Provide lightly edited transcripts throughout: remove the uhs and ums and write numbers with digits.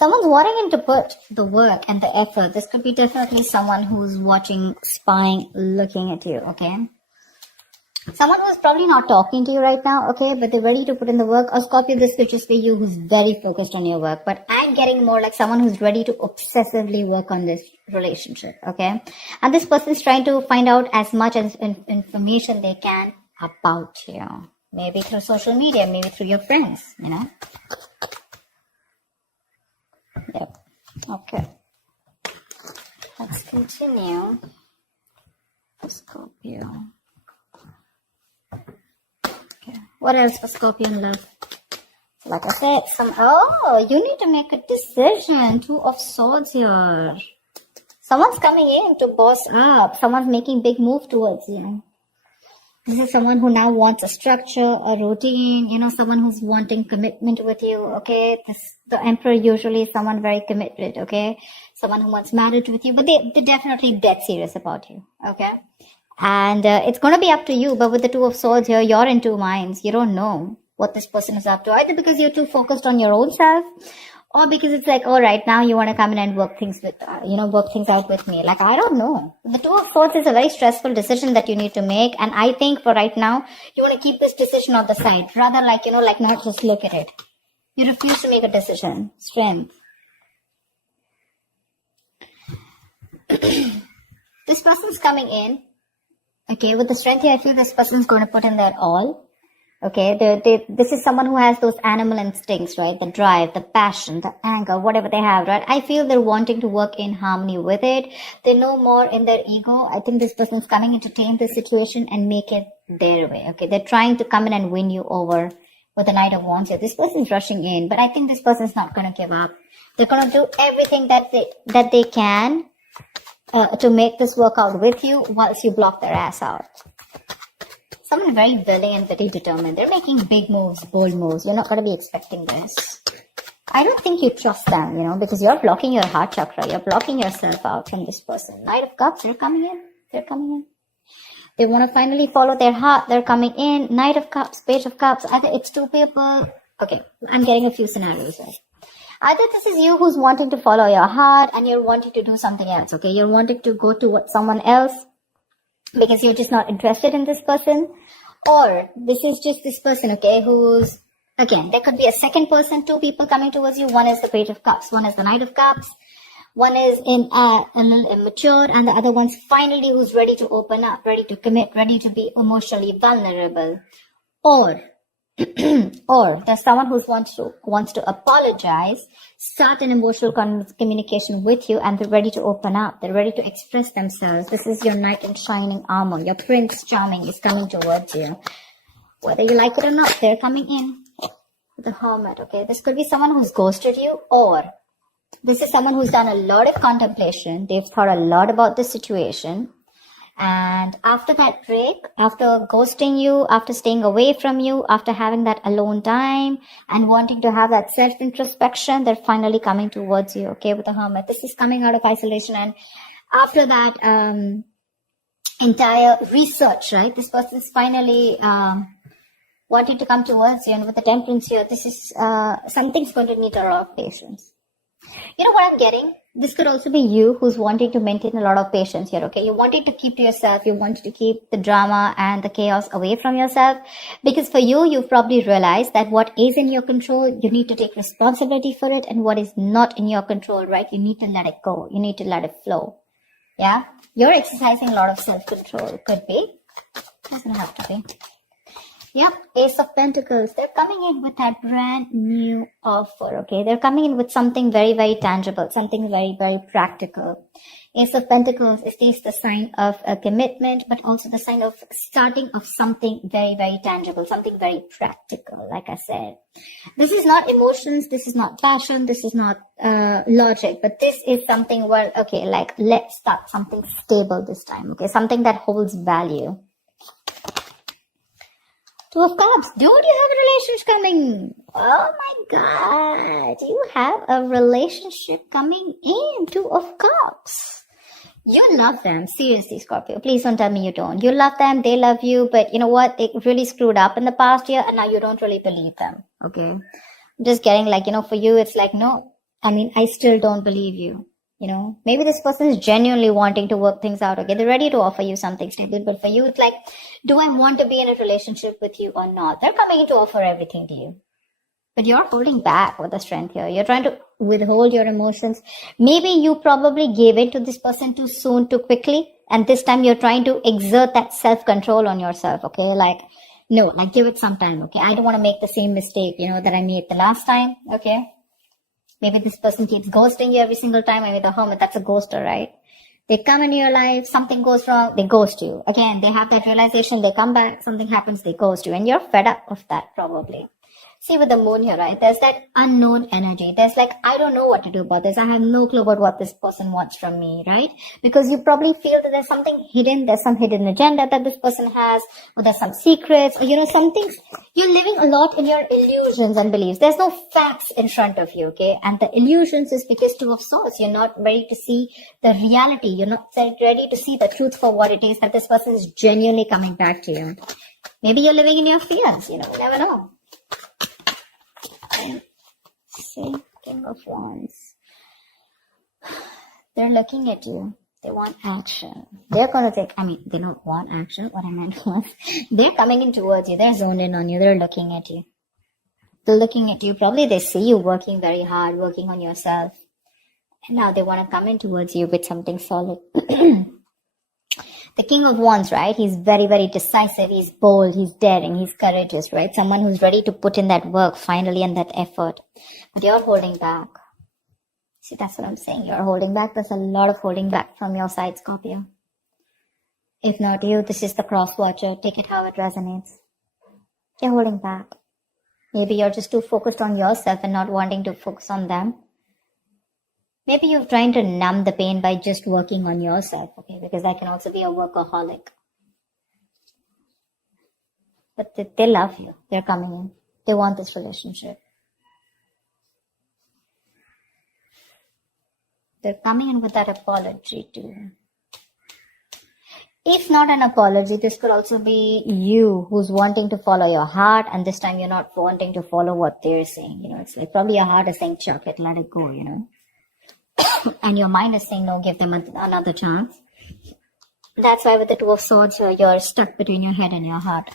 Someone's wanting to put the work and the effort. This could be definitely someone who's watching, spying, looking at you, okay? Someone who's probably not talking to you right now, okay, but they're ready to put in the work. Or Scorpio, this could just be you who's very focused on your work. But I'm getting more like someone who's ready to obsessively work on this relationship, okay? And this person's trying to find out as much as information they can about you. Maybe through social media, maybe through your friends, you know? Yep. Okay. Let's continue. Scorpio. Okay. What else for Scorpio in love? Like I said, you need to make a decision. 2 of Swords here. Someone's coming in to boss up. Someone's making big move towards you. This is someone who now wants a structure, a routine, you know, someone who's wanting commitment with you, okay? The Emperor usually is someone very committed, okay? Someone who wants marriage with you, but they're definitely dead serious about you, okay? And it's going to be up to you, but with the 2 of Swords here, you're in 2 minds. You don't know what this person is up to, either because you're too focused on your own self, or because it's like, all right, now you want to come in and work things out with me. Like, I don't know. The 2 of Swords is a very stressful decision that you need to make. And I think for right now, you want to keep this decision on the side. Rather like, not just look at it. You refuse to make a decision. Strength. This person's coming in. Okay, with the strength here, I feel this person's going to put in their all. Okay, this is someone who has those animal instincts, right? The drive, the passion, the anger, whatever they have, right? I feel they're wanting to work in harmony with it. They're no more in their ego. I think this person's coming in to tame the situation and make it their way, okay? They're trying to come in and win you over with the Knight of Wands here. This person's rushing in, but I think this person's not going to give up. They're going to do everything that they can to make this work out with you whilst you block their ass out. Someone very willing and very determined. They're making big moves, bold moves. You're not going to be expecting this. I don't think you trust them, because you're blocking your heart chakra. You're blocking yourself out from this person. Knight of Cups, they're coming in. They're coming in. They want to finally follow their heart. They're coming in. Knight of Cups, Page of Cups. Either it's 2 people. Okay, I'm getting a few scenarios right. Either this is you who's wanting to follow your heart and you're wanting to do something else, okay? You're wanting to go towards someone else because you're just not interested in this person. Or this is just this person, okay, who's, again, there could be a second person, 2 people coming towards you. One is the Page of Cups, one is the Knight of Cups, one is a little immature, and the other one's finally who's ready to open up, ready to commit, ready to be emotionally vulnerable. Or there's someone who wants to apologize, start an emotional communication with you, and they're ready to open up. They're ready to express themselves. This is your knight in shining armor. Your Prince Charming is coming towards you. Whether you like it or not, they're coming in. The Hermit, okay? This could be someone who's ghosted you, or this is someone who's done a lot of contemplation. They've thought a lot about the situation. And after that break, after ghosting you, after staying away from you, after having that alone time and wanting to have that self-introspection, they're finally coming towards you, okay, with the Hermit. This is coming out of isolation. And after that entire research, right, this person is finally wanting to come towards you. And with the Temperance here, this is something's going to need a lot of patience. You know what I'm getting? This could also be you who's wanting to maintain a lot of patience here, okay? You wanted to keep to yourself. You wanted to keep the drama and the chaos away from yourself. Because for you, you've probably realized that what is in your control, you need to take responsibility for it. And what is not in your control, right? You need to let it go. You need to let it flow. Yeah? You're exercising a lot of self-control. Could be. Doesn't have to be. Yeah, Ace of Pentacles. They're coming in with that brand new offer, okay? They're coming in with something very, very tangible, something very, very practical. Ace of Pentacles is the sign of a commitment, but also the sign of starting of something very, very tangible, something very practical, like I said. This is not emotions, this is not passion, this is not logic, but this is something where, okay, like let's start something stable this time, okay? Something that holds value. 2 of Cups. Dude, you have a relationship coming. Oh my God. You have a relationship coming in. 2 of Cups. You love them. Seriously, Scorpio. Please don't tell me you don't. You love them. They love you. But you know what? They really screwed up in the past year and now you don't really believe them. Okay. I'm just getting like, for you, it's like, no, I mean, I still don't believe you. Maybe this person is genuinely wanting to work things out. Okay, they're ready to offer you something stable, but for you, it's like, do I want to be in a relationship with you or not? They're coming in to offer everything to you, but you're holding back with the strength here. You're trying to withhold your emotions. Maybe you probably gave in to this person too soon, too quickly, and this time you're trying to exert that self-control on yourself. Okay, no, give it some time. Okay, I don't want to make the same mistake, that I made the last time. Okay. Maybe this person keeps ghosting you every single time. Maybe the hermit, that's a ghoster, right? They come into your life, something goes wrong, they ghost you. Again, they have that realization, they come back, something happens, they ghost you. And you're fed up of that, probably. See, with the moon here, right? There's that unknown energy. There's I don't know what to do about this. I have no clue about what this person wants from me, right? Because you probably feel that there's something hidden. There's some hidden agenda that this person has, or there's some secrets, or, some things. You're living a lot in your illusions and beliefs. There's no facts in front of you, okay? And the illusions is because Two of Swords. You're not ready to see the reality. You're not ready to see the truth for what it is, that this person is genuinely coming back to you. Maybe you're living in your fears, you never know. See, King of Wands. They're looking at you. They want action. They're going to they don't want action. What I meant was, they're coming in towards you. They're zoned in on you. They're looking at you. They're looking at you. Probably they see you working very hard, working on yourself. And now they want to come in towards you with something solid. The King of Wands, right? He's very, very decisive. He's bold. He's daring. He's courageous, right? Someone who's ready to put in that work finally and that effort. But you're holding back. See, that's what I'm saying. You're holding back. There's a lot of holding back from your side, Scorpio. If not you, this is the cross watcher. Take it how it resonates. You're holding back. Maybe you're just too focused on yourself and not wanting to focus on them. Maybe you're trying to numb the pain by just working on yourself, okay? Because that can also be a workaholic. But they love you. They're coming in. They want this relationship. They're coming in with that apology too. If not an apology, this could also be you who's wanting to follow your heart, and this time you're not wanting to follow what they're saying. It's probably your heart is saying, chuck it, let it go, and your mind is saying, no, give them another chance. That's why with the Two of Swords, you're stuck between your head and your heart.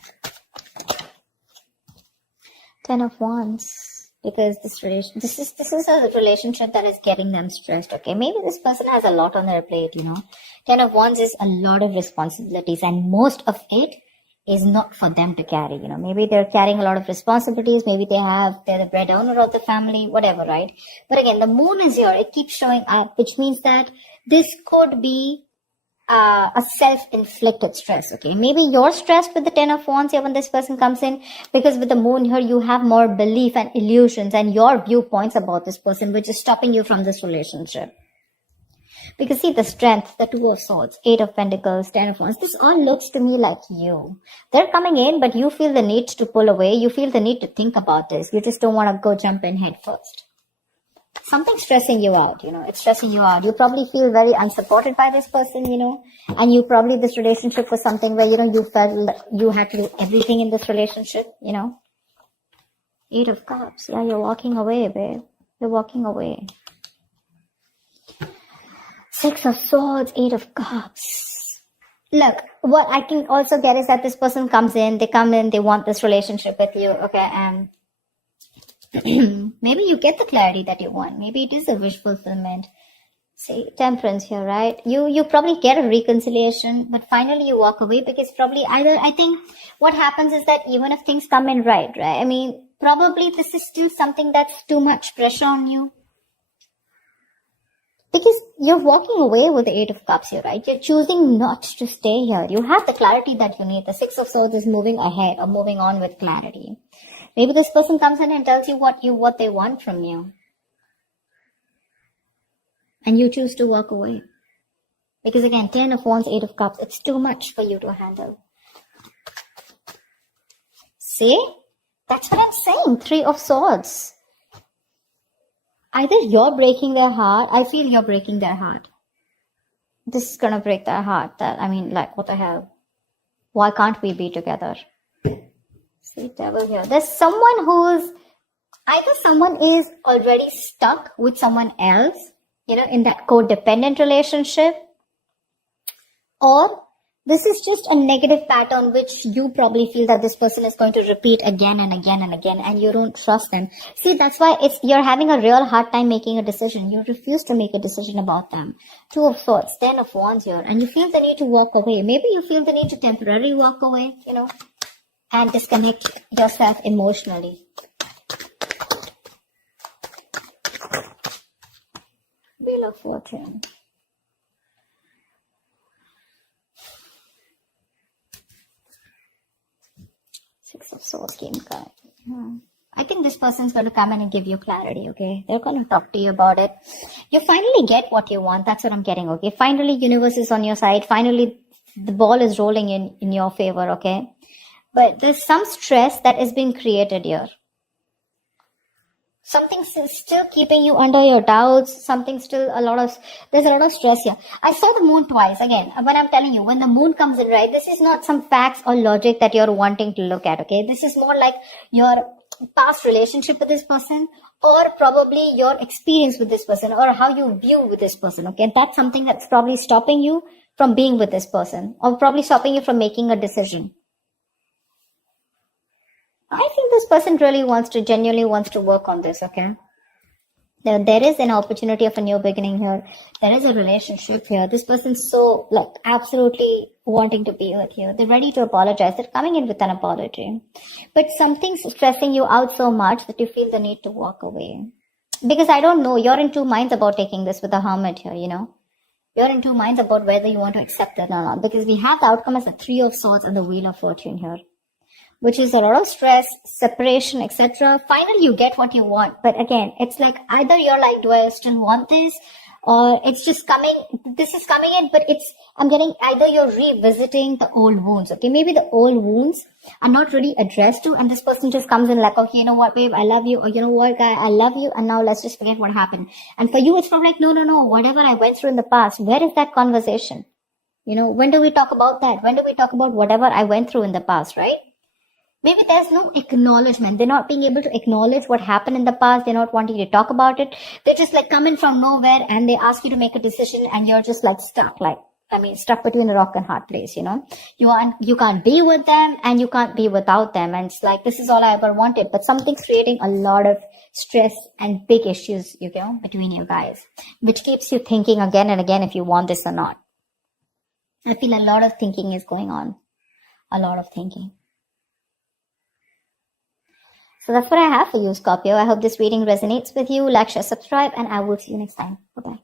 Ten of Wands. Because this is a relationship that is getting them stressed, okay? Maybe this person has a lot on their plate, Ten of Wands is a lot of responsibilities, and most of it is not for them to carry, Maybe they're carrying a lot of responsibilities. Maybe they're the breadwinner of the family, whatever, right? But again, the moon is here. It keeps showing up, which means that this could be a self-inflicted stress, okay? Maybe you're stressed with the Ten of Wands here when this person comes in, because with the moon here, you have more belief and illusions and your viewpoints about this person, which is stopping you from this relationship. Because see, the strength, the Two of Swords, Eight of Pentacles, Ten of Wands, this all looks to me like you. They're coming in, but you feel the need to pull away. You feel the need to think about this. You just don't want to go jump in head first. Something's stressing you out, it's stressing you out. You probably feel very unsupported by this person, and you probably, this relationship was something where, you felt like you had to do everything in this relationship, Eight of Cups. Yeah, you're walking away, babe. You're walking away. Six of Swords, Eight of Cups. Look, what I can also get is that this person comes in, they want this relationship with you, okay, and maybe you get the clarity that you want. Maybe it is a wish fulfillment. See, Temperance here, right? You probably get a reconciliation, but finally you walk away, because probably I think what happens is that even if things come in right? Probably this is still something that's too much pressure on you. Because you're walking away with the Eight of Cups here, right? You're choosing not to stay here. You have the clarity that you need. The Six of Swords is moving ahead or moving on with clarity. Maybe this person comes in and tells you what they want from you. And you choose to walk away. Because again, Ten of Wands, Eight of Cups, it's too much for you to handle. See? That's what I'm saying. Three of Swords. Either you're breaking their heart. I feel you're breaking their heart. This is gonna break their heart. What the hell? Why can't we be together? See, Devil here. There's someone who's Either someone is already stuck with someone else, in that codependent relationship, or this is just a negative pattern which you probably feel that this person is going to repeat again and again and again, and you don't trust them. See, that's why you're having a real hard time making a decision. You refuse to make a decision about them. 2 of Swords, 10 of Wands here, and you feel the need to walk away. Maybe you feel the need to temporarily walk away, and disconnect yourself emotionally. Wheel of Fortune. Six of Swords came card. I think this person's going to come in and give you clarity, okay? They're going to talk to you about it. You finally get what you want. That's what I'm getting, okay? Finally, universe is on your side. Finally, the ball is rolling in your favor, okay? But there's some stress that is being created here. Something's still keeping you under your doubts. There's a lot of stress here. I saw the moon twice. Again, when I'm telling you, when the moon comes in, right, this is not some facts or logic that you're wanting to look at, okay? This is more like your past relationship with this person, or probably your experience with this person, or how you view with this person, okay? And that's something that's probably stopping you from being with this person, or probably stopping you from making a decision. I think this person really genuinely wants to work on this, okay? There is an opportunity of a new beginning here. There is a relationship here. This person's so, absolutely wanting to be with you. They're ready to apologize. They're coming in with an apology. But something's stressing you out so much that you feel the need to walk away. Because I don't know, you're in 2 minds about taking this with the Hermit here, You're in 2 minds about whether you want to accept it or not. Because we have the outcome as the 3 of Swords and the Wheel of Fortune here, which is a lot of stress, separation, etc. Finally, you get what you want. But again, it's like either you're like, do I still want this? Or it's just this is coming in, but I'm getting either you're revisiting the old wounds. Okay, maybe the old wounds are not really addressed to, and this person just comes in like, okay, you know what, babe, I love you. Or you know what, guy, I love you. And now let's just forget what happened. And for you, it's from like, no, whatever I went through in the past, where is that conversation? When do we talk about that? When do we talk about whatever I went through in the past, right? Maybe there's no acknowledgement. They're not being able to acknowledge what happened in the past. They're not wanting to talk about it. They're just like coming from nowhere and they ask you to make a decision and you're just like stuck. Stuck between a rock and hard place, You can't be with them and you can't be without them. And it's like, this is all I ever wanted. But something's creating a lot of stress and big issues, between you guys, which keeps you thinking again and again if you want this or not. I feel a lot of thinking is going on. A lot of thinking. So that's what I have for you, Scorpio. I hope this reading resonates with you. Like, share, subscribe, and I will see you next time. Bye-bye.